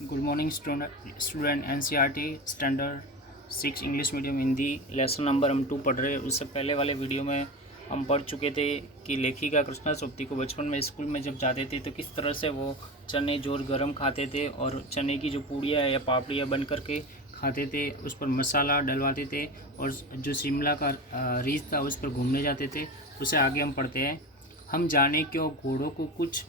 Good morning student NCERT standard 6 English medium Hindi lesson number हम 2 पढ़ रहे हैं। उससे पहले वाले वीडियो में हम पढ़ चुके थे कि लेखिका कृष्णा सोबती को बचपन में स्कूल में जब जाते थे तो किस तरह से वो चने जोर गरम खाते थे और चने की जो पूड़ियाँ या पापड़ियाँ बन करके खाते थे, उस पर मसाला डलवाते थे और जो शिमला का रीछ था उस पर घूमने जाते थे। उसे आगे हम पढ़ते हैं। हम जाने क्यों घोड़ों को कुछ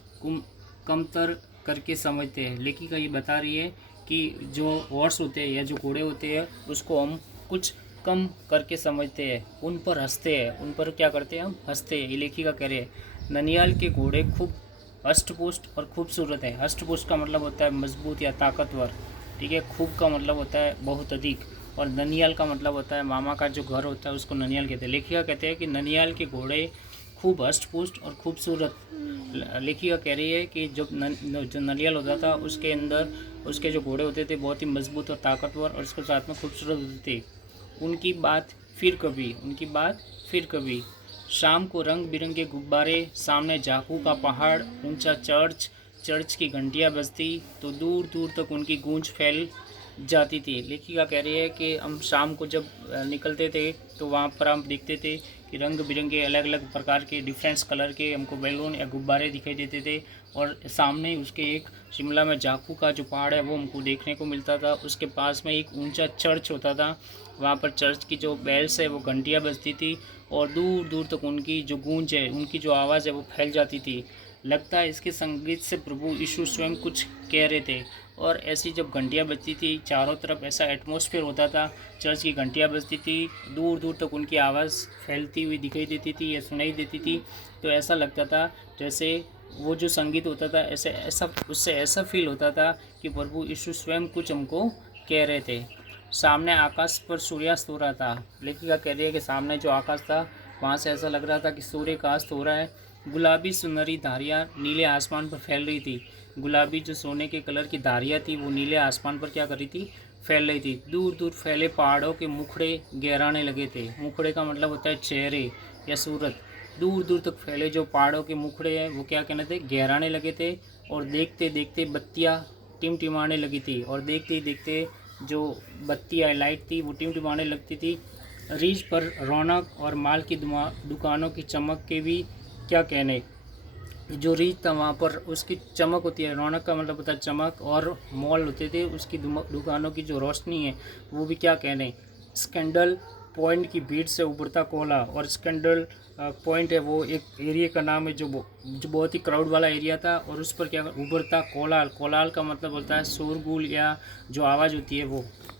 कमतर करके समझते हैं। लेखिका ये बता रही है कि जो हॉर्स होते हैं या जो घोड़े होते हैं उसको हम कुछ कम करके समझते हैं, उन पर हंसते हैं। उन पर क्या करते हैं? हम हंसते हैं। ये लेखिका कह रहे हैं ननियाल के घोड़े खूब हष्टपुष्ट और खूबसूरत है। हष्टपुष्ट का मतलब होता है मजबूत या ताकतवर, ठीक है। खूब का मतलब होता है बहुत अधिक, और ननियाल का मतलब होता है मामा का जो घर होता है उसको ननियाल कहते हैं। लेखिका कहते हैं कि ननियाल के घोड़े खूब हष्टपुष्ट और खूबसूरत। लेखिका कह रही है कि जो ननियाल होता था उसके अंदर उसके जो घोड़े होते थे बहुत ही मजबूत और ताकतवर और उसके साथ में खूबसूरत होते थे। उनकी बात फिर कभी शाम को रंग बिरंगे गुब्बारे, सामने जाकू का पहाड़, ऊंचा चर्च की घंटियाँ बजती तो दूर दूर तक उनकी गूंज फैल जाती थी। लेखिका कह रही है कि हम शाम को जब निकलते थे तो वहाँ पर हम देखते थे कि रंग बिरंगे अलग अलग प्रकार के डिफरेंस कलर के हमको बैलून या गुब्बारे दिखाई देते थे, और सामने उसके एक शिमला में जाकू का जो पहाड़ है वो हमको देखने को मिलता था। उसके पास में एक ऊंचा चर्च होता था, वहाँ पर चर्च की जो बेल्स है वो घंटियाँ बजती थी और दूर दूर तक उनकी जो गूंज है, उनकी जो आवाज़ है वो फैल जाती थी। लगता है इसके संगीत से प्रभु यीशु स्वयं कुछ कह रहे थे। और ऐसी जब घंटियाँ बजती थी चारों तरफ ऐसा एटमॉस्फेयर होता था, चर्च की घंटियाँ बजती थी, दूर दूर तक उनकी आवाज़ फैलती हुई दिखाई देती थी या सुनाई देती थी। तो ऐसा लगता था जैसे वो जो संगीत होता था उससे ऐसा फील होता था कि प्रभु यीशु स्वयं कुछ हमको कह रहे थे। सामने आकाश पर सूर्यास्त हो रहा था। लेखिका कह रही है कि सामने जो आकाश था वहाँ से ऐसा लग रहा था कि सूर्य का अस्त हो रहा है। गुलाबी सुनहरी धारियाँ नीले आसमान पर फैल रही थी। गुलाबी जो सोने के कलर की धारियाँ थी वो नीले आसमान पर क्या कर रही थी? फैल रही थी। दूर दूर फैले पहाड़ों के मुखड़े गहराने लगे थे। मुखड़े का मतलब होता है चेहरे या सूरत। दूर दूर तक फैले जो पहाड़ों के मुखड़े हैं वो क्या कहने थे? गहराने लगे थे। और देखते देखते बत्तियाँ टिमटिमाने लगी थी, और देखते ही देखते जो बत्तियाँ लाइट थी वो टिमटिमाने लगती थी। रीछ पर रौनक और माल की दुकानों की चमक के भी क्या कहने। जो रीछ था वहाँ पर उसकी चमक होती है, रौनक का मतलब होता है चमक, और मॉल होते थे उसकी दुकानों की जो रोशनी है वो भी क्या कहने। स्कैंडल पॉइंट की भीड़ से उभरता कोला, और स्कैंडल पॉइंट है वो एक एरिया का नाम है जो बहुत ही क्राउड वाला एरिया था, और उस पर क्या उभरता कोलाल। कोलाल का मतलब होता है शोरगुल या जो आवाज़ होती है वो।